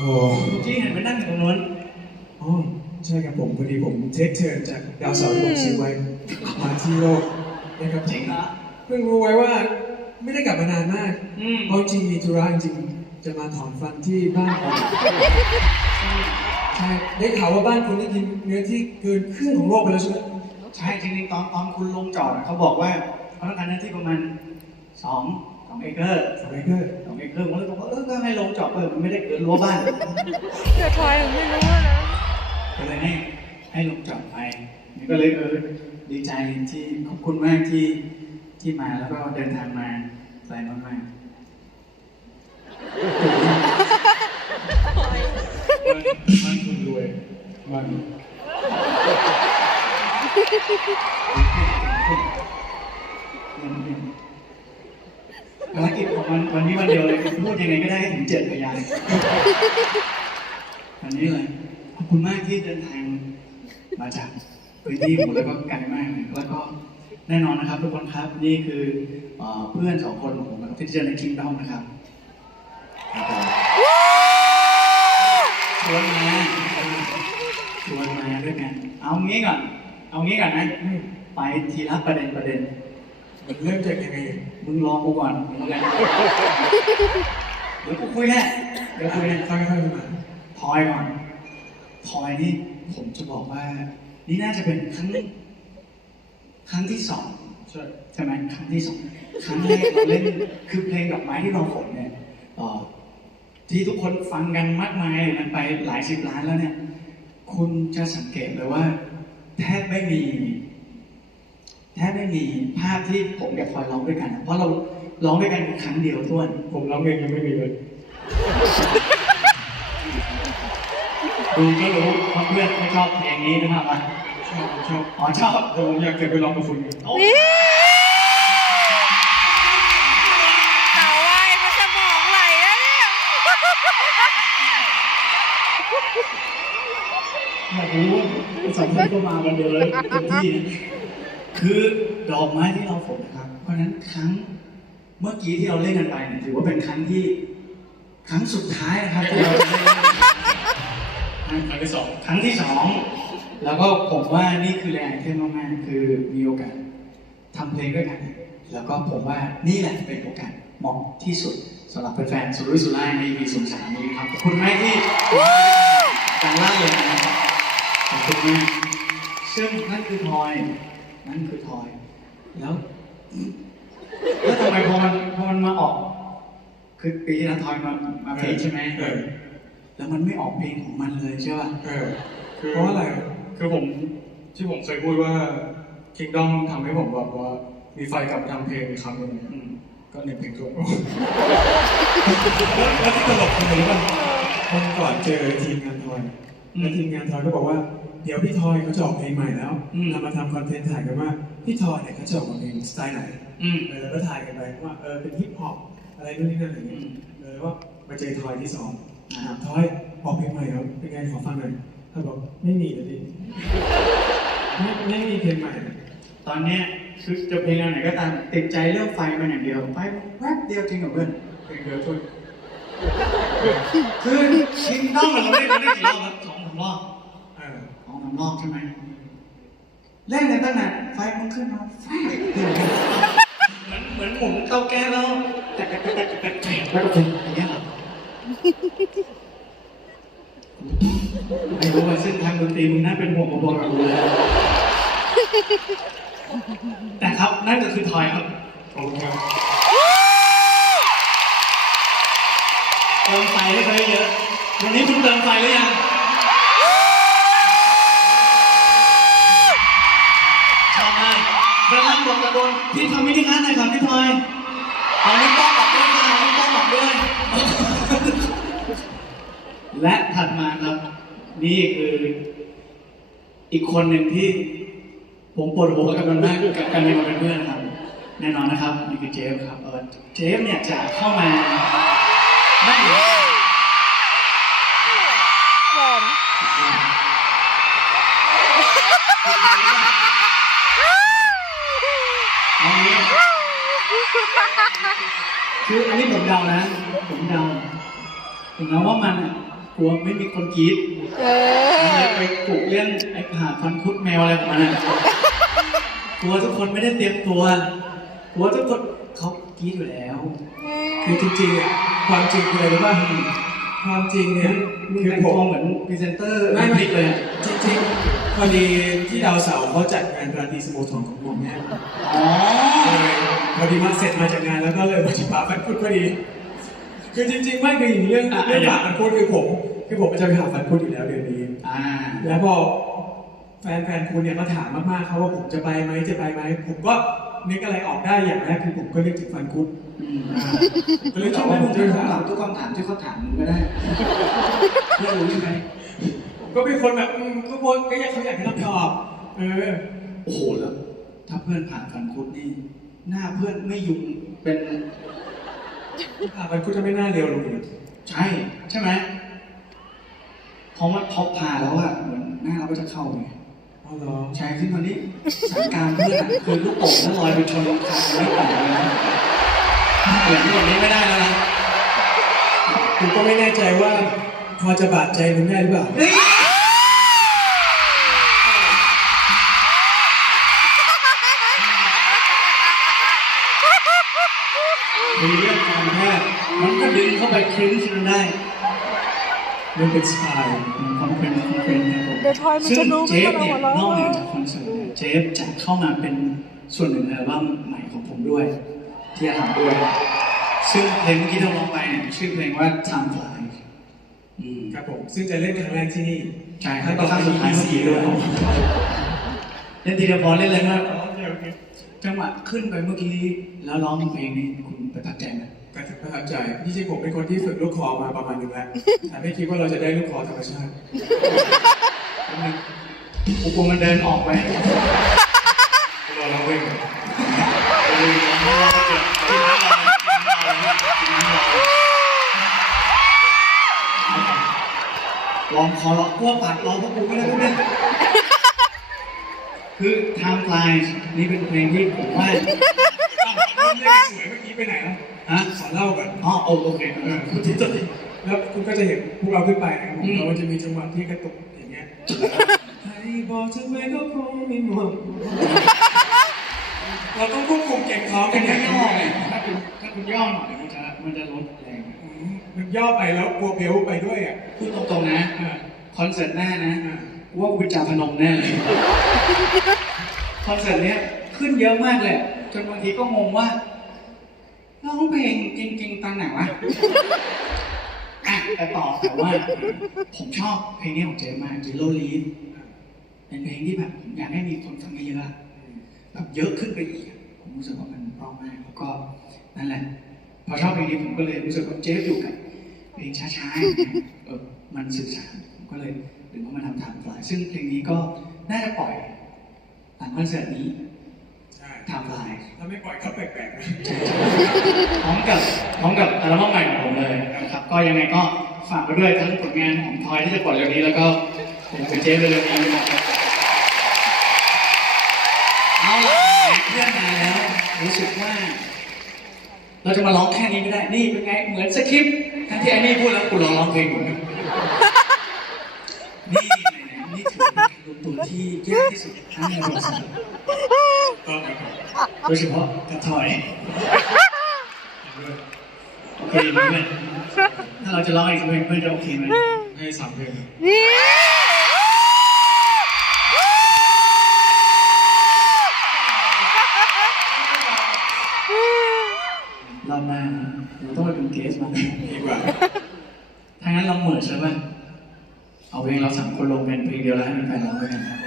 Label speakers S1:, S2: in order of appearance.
S1: โห
S2: ที่เห็นไปนั่งอยู่ตรงนู้น
S1: อ๋อใช่ครับผมพอดีผมเทคเทิร์นจากดาวเสาร์ที่ผมซื้อไว้มาที่โลกนะครับ
S2: จริงเหรอ
S1: เพิ่งรู้ไว้ว่าไม่ได้กลับมานานมาก
S2: อืม
S1: เพราะจริงมีธุระจริงๆจะมาถอนฟันที่บ้านผมใช่ได้ข่าวว่าบ้านคุณได้กินเนื้อที่เกินครึ่งของโลกไปแล้วใช่ไหม
S2: ใช่จริงๆตอนตอนคุณลงจอดอะเขาบอกว่าเขาต้องการหน้าที่ประมาณสอง สองเอเคอร์
S1: สมัยเกอร์
S2: สองเอเคอร์ผมเลยบอกว่าเออก็ให้ลงจอดเปิดมันไม่ได้เกินรั้วบ้าน
S3: แต่ทอยไม่รู้นะ
S2: ก็เลยให้ให้ลงจอดไปนี่ก็เลยเออดีใจที่ขอบคุณมากที่ที่มาแล้วก็เดินทางมาไกลมาก
S1: มันคุณรวยมัน
S2: ภารกิจของมันวันนี้วันเดียวเลยพูดยังไงก็ได้ให้ถึงเจ็ดพยางค์วันนี้เลยขอบคุณมากที่เดินทางมาจากพื้นที่ผมแล้วก็ไกลมากแล้วก็แน่นอนนะครับ ทุกคนครับนี่คือเพื่อนสองคนของผมนะครับที่เจอในคิงดอมนะครับชวนมาชวนมาด้วยกัน เอางี้ก่อน เอางี้ก่อนนะ ไปทีละประเด็นประเด็น
S1: มันเริ่มจากยังไง
S2: มึงรอกูก่อนมึงกันเดี๋ยวกูคุยแน่เดี๋ยวคุยแน่
S1: ค่อยๆมา
S2: ทอยก่อนทอยนี่ผมจะบอกว่า นี่น่าจะเป็นครั้งครั้งที่สอง
S1: ใช่
S2: ไหมครั้งที่สองครั้งแรกเราเล่นคือเพลงดอกไม้ที่เราฝนเนี่ยที่ทุกคนฟังกันมากมายมันไปหลายสิบล้านแล้วเนี่ย คุณจะสังเกตเลยว่า แทบไม่มี แทบไม่มีภาพที่ผมกับทอยร้องด้วยกัน เพราะเราร้องด้วยกันครั้งเดียวท้วน
S1: ผมร้องเพลงยังไม่มีเลย
S2: ดูก็รู้ว่าเพื่อนไม่ชอบเพลงนี้นะครับว่า
S1: ชอบชอบ
S2: อ๋อชอบ
S1: แต่ผมอยากเก็บไปร้องกับคุณไง
S2: โอ้
S3: นี่เต่าไวายมันสมองไหลแล้วเนี่ย
S2: อยากรู้ว่าสองคนก็มากันเดียวเลยเต็มที่นะ คือดอกไม้ที่เราฝนนะครับ เพราะฉะนั้นครั้งเมื่อกี้ที่เราเล่นกันไปเนี่ยถือว่าเป็นครั้งที่ ครั้งสุดท้ายนะครับที่เราได้เล่น
S1: ครั้งที่สอง
S2: ครั้งที่สองแล้วก็ผมว่านี่คือแรงเทมมากๆคือมีโอกาสทำเพลงด้วยกัน แล้วก็ผมว่านี่แหละเป็นโอกาสเหมาะที่สุดสำหรับแฟนๆสุรุ่ยสุร่ายใน EP สงสารนี้ครับขอบคุณมากที่การล่าเลยนะครับขอบคุณมากซึ่งนั่นคือทอย นั่นคือทอย แล้วแล้วทำไมพอมันพอมันมาออก คือปีที่แล้วทอยมามาเพลงใช่ไหม
S1: เออ
S2: แล้วมันไม่ออกเพลงของมันเลยใช่ป่ะ
S1: เออเพราะอะไร
S4: คือผมที่ผมเคยพูดว่า Kingdom ทำให้ผมแบบว่า มีไฟกลับมาทำเพลงอีกครั้งหนึ่ง
S2: อืม
S4: ก็ในเพลงตัว
S1: แล้วที่ตลกคืออะไรรู้ป่ะวันก่อนเจอทีมงานทอย
S2: อืม
S1: แล้วทีมงานทอยก็บอกว่า เดี๋ยวพี่ทอยเขาจะออกเพลงใหม่แล้ว
S2: อืม
S1: เรามาทำคอนเทนต์ถ่ายกันว่าพี่ทอยเนี่ยเขาจะออกมาเพลงสไตล์ไหน
S2: อืม
S1: เออแล้วก็ถ่ายกันไปว่าเออเป็นฮิปฮอปอะไรนู่นนี่นั่นอะไรเงี้ย
S2: อืม
S1: เออว่ามาเจอทอยที่สอง
S2: อ่า
S1: ถามทอยออกเพลงใหม่แล้วเป็นไงขอฟังหน่อยเขาบอกไม่มีเลยดิไม่ไม่มีเพลงใหม่นะ
S2: ตอนเนี้ยคือจะเพลงอะไรก็ตามติดใจเรื่องไฟมันอย่างเดียว ไฟแวบเดียวจริงเหรอเพื่อน
S1: เพลงเดียวช่วย
S2: คือคิงด้อมเราเล่นกันได้กี่รอบครับสองสามรอบ
S1: เออ
S2: สองสามรอบใช่ไหมเล่นกันตั้งนานไฟมันขึ้นมาไฟเดียวเหมือนเหมือนหมุนเตาแก๊สแล้วแตกแตกแตกแตกแตกแล้วก็เพลงอย่างเงี้ยเหรอไม่รู้ว่าเส้นทางดนตรีมึงน่าเป็นห่วงพอๆกับกูเลยแต่ครับนั่นก็คือทอยครับ
S1: ขอบคุณครับ
S2: เติมไฟให้ไปเยอะวันนี้คุณเติมไฟหรือยัง ชอบมาก เวลาบอกตะโกนพี่ทำมินิฮาร์ดหน่อยครับพี่ทอยเอานิ้วโป้งออกด้วยนะเอานิ้วโป้งออกด้วย และถัดมาครับ นี่คืออีกคนหนึ่งที่ผมปวดหัวกับมันมากกับการมีมาเป็นเพื่อนครับ แน่นอนนะครับนี่คือเจฟครับเออเจฟเนี่ยจะเข้ามานั่งอยู่ คืออันนี้ผมเดานะ ผมเดาผมเดาว่ามันอะคลัวไม่มีคนกรี๊ด
S3: เอ
S2: เลย
S3: อ
S2: ไปปลุกเรื่องไอ้ผ่าพันคุดแมวอะไรของมันอะกลัวทุกคนไม่ได้เตรียมตัวกลัวทุกคนเขากรี๊ดอยู่แล้ว
S1: คือจริงๆอะความจริงคืออะไรรู้ป่ะความจริงเนี่ย
S2: คือ
S1: คือ
S2: แต่ง
S1: ผ
S2: ตัว
S1: ม
S2: เหมือนพรีเซนเตอร์
S1: ไม่
S2: ไม่
S1: ไม่
S2: ผิดเลยอะ
S1: จริงๆพอดีที่ดาวเสาร์เขาจัดงานราตรีสโมสรของผมเนี่ย
S2: อ๋อ
S1: เลย พอดีมาเสร็จมาจากงานแล้วก็เลยมาจิบาฟันคุดพอดี คือจริงๆไม่คืออย่างเรื่องเรื่องผ่าฟันคุดคือผมคือผมจะไปหาฟันคุดอยู่แล้วเดือนนี้
S2: อ่า
S1: แล้วพอแฟนแฟนคุณเนี่ยมาถามมากๆเขาว่าผมจะไปไหมจะไปไหมผมก็นึกอะไรออกได้อย่างแรกคือผมก็นึกถึงฟันคุด
S2: อืม
S1: อ่าก็เลย
S2: ไม่
S1: คิ
S2: ต้
S1: ด
S2: อง
S1: ว่า
S2: ไม่
S1: ผ
S2: ต้อ
S1: ม
S2: ง
S1: จะ
S2: ถา
S1: ถามม
S2: ทุกคำถามที่เขาถามมึงก็ได้เพื่อรู้ใช่ไหม
S1: ผมก็เป็นคนแบบอืมก็คนก็อยากเขาอยากให้คำตอบเออ
S2: โอ้โหแล้ว ถ้าเพื่อนผ่านฟันคุดนี่ หน้าเพื่อนไม่ยุงเป็น
S1: ผ่าฟันคุดจะไม่น่าเร็วลงอีก
S2: ใช่ใช่ไหมเพราะมันพอผ่าแล้วอะเหมือนหน้าเราก็จะเข้าไง
S1: เอาเหรอ
S2: ใช่ซึ่งตอนนี้สถานการณ์เพื่อนอะคือลูกโป่งถ้าลอยไปชนคางไม่ต่างเลยนะเปลี่ยนที่แบบนี้ไม่ได้แล้วนะ
S1: ผมก็ไม่แน่ใจว่าพอจะบาดใจมึงได้หรือเปล่า
S2: มีเรื่องการแพทย์มันก็ดึงเข้าไปคลิ้นชินได้
S1: มันเป็นสไตล์
S2: ความเป็นความเป็นครับผม
S3: เดี๋ยวทอยมันจะรู้
S2: ซึ่งเจฟ
S3: ไม่
S2: เนี่ย
S3: ว่าเรา
S2: น
S3: หัวเราะ
S2: อกเหนือจากคอนเสิร์ตเนี่ยเจฟจะเข้ามาเป็นส่วนหนึ่งในอัลบั้มใหม่ของผมด้วย ที่จะทำด้วย ซึ่งเพลงเมื่อกี้ที่เราร้องไปเนี่ยชื่อเพลงว่า Time Flies อืม
S1: ครับผม ซึ่งจะเล่นครั้งแรกที่นี่
S2: ใช่ครับก็ครั้งสุดท้ายเมื่อกี้ด้วยเล่นทีเดียวพอเล่นเลยครับ จังหวะขึ้นไปเมื่อกี้แล้วร้องเพลงนี้คุณประทับใจไหม
S1: การประทับใจที่จริงผมเป็นคนที่ฝึกลูกคอมาประมาณหนึงแล้วแต่ไม่คิดว่าเราจะได้ลูกคอธรรมชาติ
S2: กูกลัวมันเดินออกไป
S1: รอเราเว้ย
S2: ลองขอร้องกลัวปากร้องพวกกูไม่ได้ไม่ได้ คือ Time Flies นี่เป็นเพลงที่ผมว่า
S1: อ้าวเรื่องเลขสวยเมื่อกี้ไปไหนแล้ว
S2: ฮะ
S1: ขอเล่าก่อน
S2: อ๋อโอโอเคเออคุณทิศตัวนี้
S1: แล้วคุณก็จะเห็นพวกเราขึ้นไปนะครับผม
S2: อืม
S1: เราจะมีจังหวะที่กระตุกอย่างเงี้ยใครบอกทำไมก็คงไม่หมดเราต้องควบคุมเก่งท้อง
S2: กั
S1: กันน
S2: ย่า
S1: อย่าง
S2: ย่อ
S1: นี้
S2: ไงถ้าคุณถ้าคุณย่อหน่อยมันจะมันจะลดแรง
S1: อืมมันย่อไปแล้วกลัวเบลไปด้วยอะ
S2: พูดตรงๆนะ
S1: อ่า
S2: คอนเสิร์ตหน้านะ
S1: อ่า
S2: กูว่ากูเป็นจาพนมแน่เลยคอนเสิร์ตเนี้ยขึ้นเยอะมากเลยจนบางทีก็งงว่าร้องเพลงจริงๆตอนไหนวะอะแต่ต่อแต่ว่า ผมชอบเพลงนี้ของเจมาก Yellow Leaf เป็นเพลงที่แบบผมอยากให้มีคนฟังเยอะๆอะแบบเยอะขึ้นไปอีกผมรู้สึกว่ามันเพราะมากแล้วก็นั่นแหละ พอชอบเพลงนี้ผมก็เลยรู้สึกว่าเจฟอยู่กับเพลงช้าๆเออมันสื่อสาร ก็เลยดึงเข้ามาทำทางปลายซึ่งเพลงนี้ก็น่าจะปล่อยหลังคอนเสิร์ตนี้
S1: ใช่
S2: ทำลาย
S1: ถ้าไม่ปล่อยก็แปลกๆนะ
S2: พร้อมกับพร้อมกับอัลบั้มใหม่ของผมเลยนะครับก็ยังไงก็ฝากไปด้วยทั้งผลงานของทอยที่จะปล่อยเร็วนี้แล้วก็ผมกับเจฟเร็วๆนี้นะครับเอาล่ะเพื่อนมาแล้วรู้สึกว่า เราจะมาร้องแค่นี้ไม่ได้ นี่เป็นไงเหมือนสคริปต์ทั้งที่ไอ้นี่พูดแล้วกูร้องร้องเพลงอยู่นะนี่ไง นี่ถือเป็นการวมตัวที่แยากที่สุดทั้งในประวัติศาสตร์
S1: ก็
S2: โดยเฉพาะกระถอยโอเคไหมเพื่อนถ้าเราจะร้องอีกเพลงเพื่อนจะโอเคไหม
S4: ให้สามเพลง
S3: นี่
S2: รอบหน้าเราต้องไปเป็นเกสมา
S1: ดีกว่า
S2: ถ้างั้นเราเหมือนใช่ไหม เพลงเราสามคนลงเป็นเพลงเดียวแล้วให้แฟนร้องด้วยกันครับ